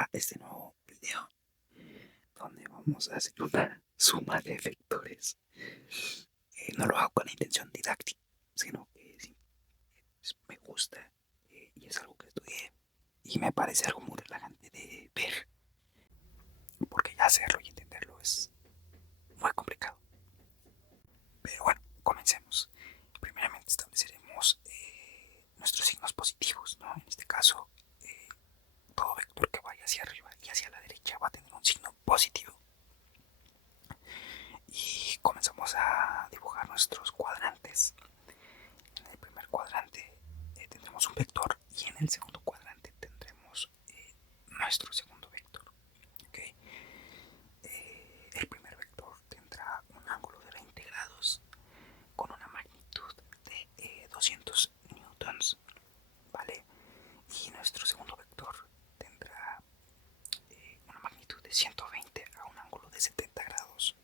a este nuevo video donde vamos a hacer una suma de vectores. No lo hago con la intención didáctica, sino que sí, me gusta y es algo que estudié y me parece algo muy relajante de ver, porque ya hacerlo y entenderlo es muy complicado. Pero bueno, comencemos. Primeramente estableceremos nuestros signos positivos, ¿no? En este caso, todo vector que vaya hacia arriba y hacia la derecha va a tener un signo positivo. Y comenzamos a dibujar nuestros cuadrantes. En el primer cuadrante tendremos un vector y en el segundo cuadrante tendremos nuestro segundo vector. ¿Okay? El primer vector tendrá un ángulo de 20 grados con una magnitud de 200 newtons, ¿vale? Y nuestro segundo vector tendrá una magnitud de 120 a un ángulo de 70 grados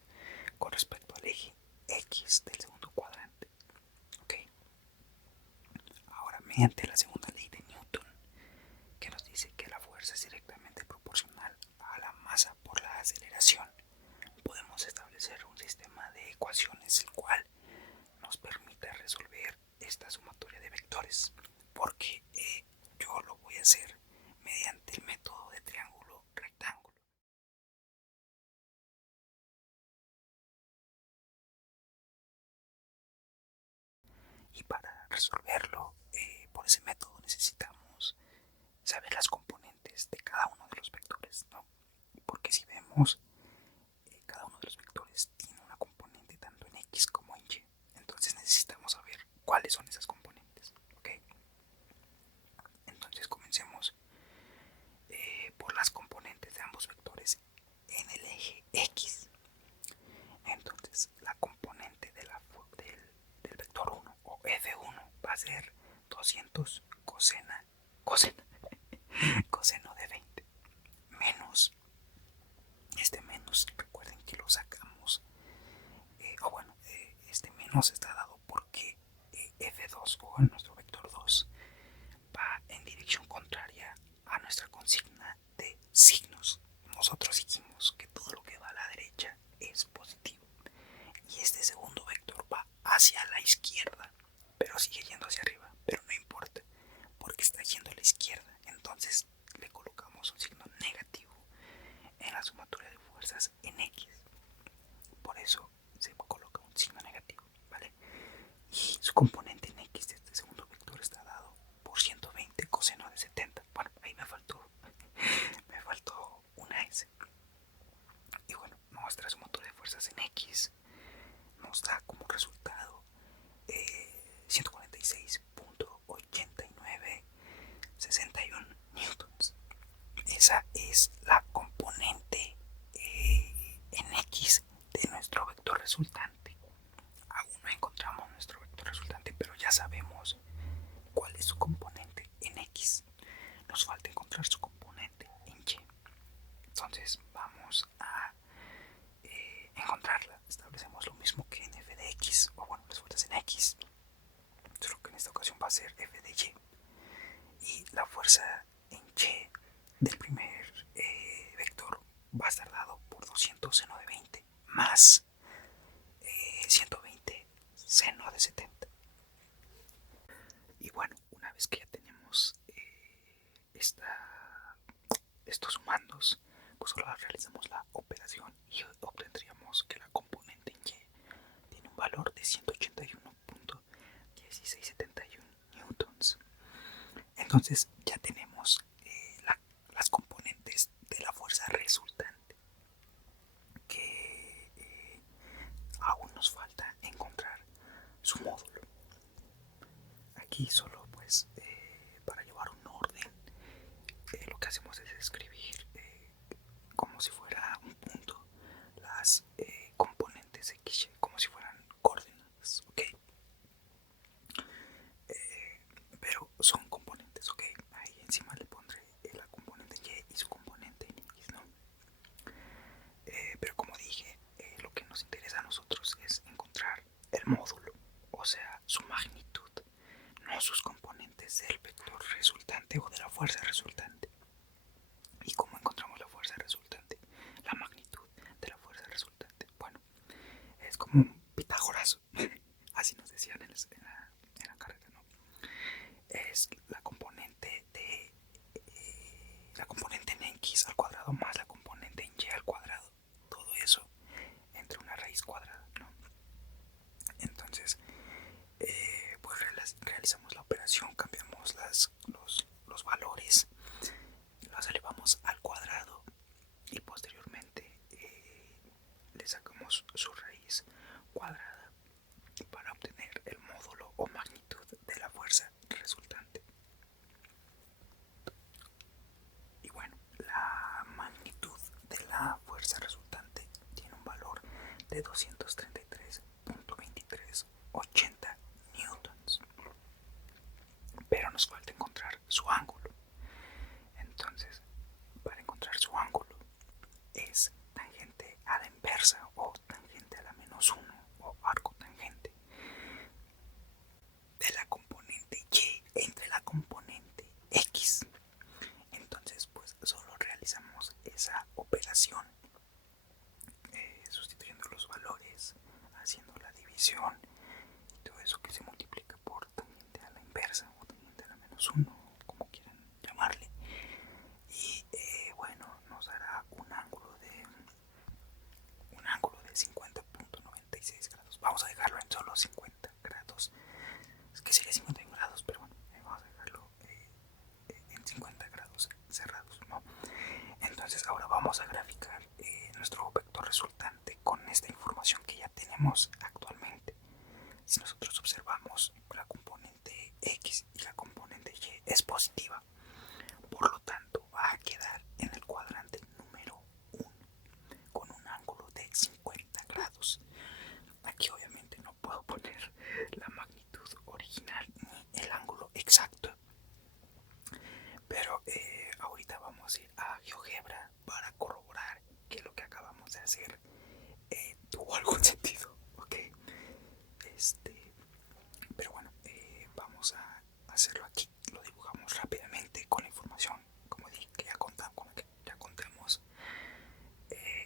con respecto al eje X del segundo cuadrante. ¿Okay? Ahora, mediante la segunda ley de Newton, que nos dice que la fuerza es directamente proporcional a la masa por la aceleración, podemos establecer un sistema de ecuaciones el cual nos permite resolver esta sumatoria de vectores, porque yo lo voy a hacer mediante el método de triángulo rectángulo. Y para resolverlo por ese método necesitamos saber las componentes de cada uno de los vectores, ¿no? Porque si vemos, cada uno de los vectores tiene una componente tanto en X como en Y. Entonces necesitamos saber cuáles son esas componentes. ¿Okay? Entonces comencemos por las componentes de ambos vectores en el eje X. Entonces la componente del vector 1 o F1 va a ser 200 coseno de 20 menos este menos, recuerden que lo sacamos, este menos está dado porque F2 o nuestro vector 2 va en dirección contraria a nuestra consigna de signos. Nosotros dijimos que todo lo que va a la derecha es positivo y este segundo vector va hacia la izquierda, pero sigue yendo hacia arriba, pero no importa porque está yendo a la izquierda. Entonces le colocamos un signo negativo en la sumatoria de fuerzas en X. Por eso se coloca un signo negativo, ¿vale? Y su componente en X de este segundo vector está dado por 120 coseno de 70. Bueno, ahí me faltó una S. Y bueno, nuestra sumatoria de fuerzas en X nos da como resultado 146.8961 newtons. Esa es la componente en X de nuestro vector resultante. Aún no encontramos nuestro vector resultante, pero ya sabemos cuál es su componente en X. Nos falta encontrar su componente en Y. Entonces vamos a encontrarla. Establecemos lo mismo que en f de X, o bueno, las fuerzas en X, solo que en esta ocasión va a ser f de Y. Y la fuerza en Y del primer vector va a estar dado por 200 seno de 20 más 120 seno de 70. Y bueno, una vez que ya tenemos estos sumandos, pues solo realizamos la operación y obtendríamos que la componente en Y tiene un valor de 181.1671 newtons. Entonces ya tenemos las componentes de la fuerza resultante, que aún nos falta encontrar su módulo. Aquí solo pues para llevar un orden lo que hacemos es escribir como si fuera un punto las componentes X, como si fueran coordenadas, ¿ok? Pero son componentes, ¿ok? Ahí encima le pondré la componente Y y su componente en X, ¿no? Pero como dije, lo que nos interesa a nosotros es encontrar el módulo, o sea, su magnitud, no sus componentes del vector resultante o de la fuerza resultante. ¿Y cómo encontramos de 233.2380 newtons. Pero nos falta encontrar su ángulo. Entonces, para encontrar su ángulo es tangente a la inversa o tangente a la -1 o arco tangente de la componente y entre la componente x. Entonces, pues solo realizamos esa operación sustituyendo los valores, haciendo la división y todo eso que se multiplica por tangente a la inversa o tangente a la -1, como quieran llamarle. Y bueno, nos dará un ángulo de 50.96 grados. Vamos a dejarlo en solo 50 grados. Es que sería 51 grados, pero bueno, vamos a dejarlo en 50 grados cerrados, ¿no? Entonces ahora vamos a graficar nuestro vector resultante con esta información que ya tenemos actualmente. Si nosotros observamos la componente x y la componente y es positiva, por lo tanto va a quedar en el cuadrante número 1 con un ángulo de 50 grados. Aquí obviamente no puedo poner la magnitud original ni el ángulo exacto, pero ahorita vamos a ir a GeoGebra para corroborar que lo que acabamos de hacer tuvo algún sentido, ¿ok? Pero bueno, vamos a hacerlo aquí. Lo dibujamos rápidamente con la información, como dije, que ya contamos, con la que ya contamos,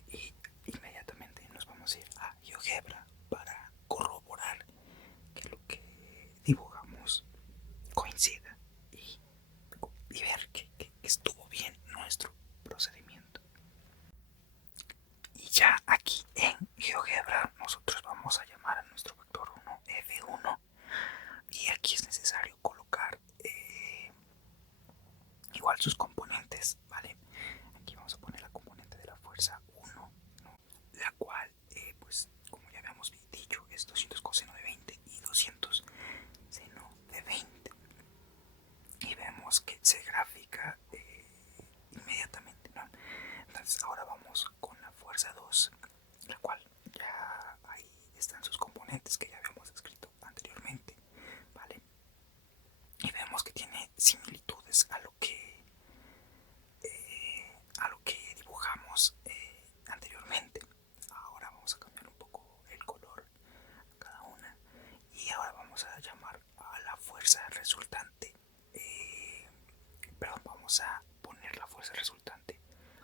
y inmediatamente nos vamos a ir a GeoGebra para corroborar que lo que dibujamos coincida y ver que estuvo bien nuestro procedimiento. Y ya aquí en GeoGebra nosotros vamos a llamar a nuestro vector 1 F1 y aquí es necesario colocar igual sus componentes, ¿vale? Aquí vamos a poner la componente de la fuerza 1, ¿no? La cual, pues como ya habíamos dicho, es 200 coseno de 20 y 200 seno de 20. Y vemos que se grafica inmediatamente, ¿no? Entonces ahora vamos con la fuerza 2, la cual ya ahí están sus componentes que ya habíamos escrito anteriormente, ¿vale? Y vemos que tiene similitudes a lo que dibujamos anteriormente. Ahora vamos a cambiar un poco el color a cada una y ahora vamos a llamar a la fuerza resultante, perdón, vamos a poner la fuerza resultante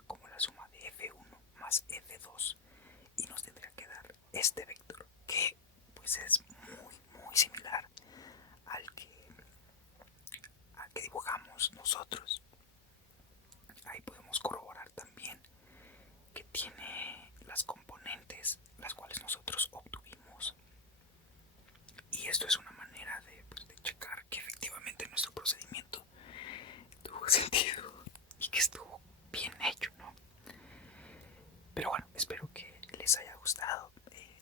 como la suma de F1 más F2 y nos tendría que dar este vector que pues es muy similar al que dibujamos nosotros. Ahí podemos corroborar también que tiene las componentes las cuales nosotros obtuvimos, y esto es una manera de, pues, de checar que efectivamente nuestro procedimiento tuvo sentido y que estuvo bien hecho, ¿no? Pero bueno, espero que les haya gustado.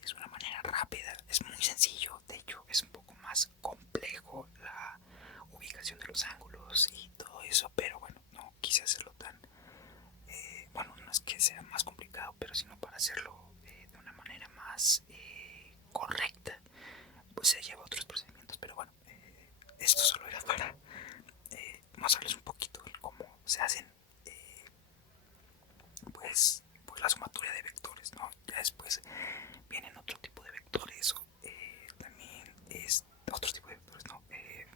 Es una manera rápida, es muy sencillo, de hecho es un poco más complejo la ubicación de los ángulos y todo eso, pero bueno, no quise hacerlo tan bueno, no es que sea más complicado, pero sino para hacerlo de una manera más correcta, pues se lleva otros procedimientos. Pero bueno, esto solo era para mostrarles un poquito cómo se hacen pues la sumatoria de vectores, ¿no? Ya después vienen otro tipo de vectores, o también es otro tipo de vectores, ¿no?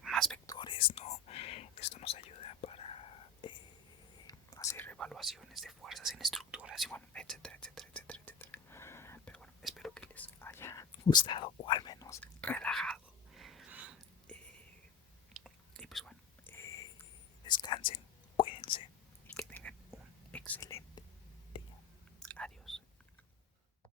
Más vectores, ¿no? Esto nos ayuda para hacer evaluaciones de fuerzas en estructuras y bueno, etcétera. Pero bueno, espero que les haya gustado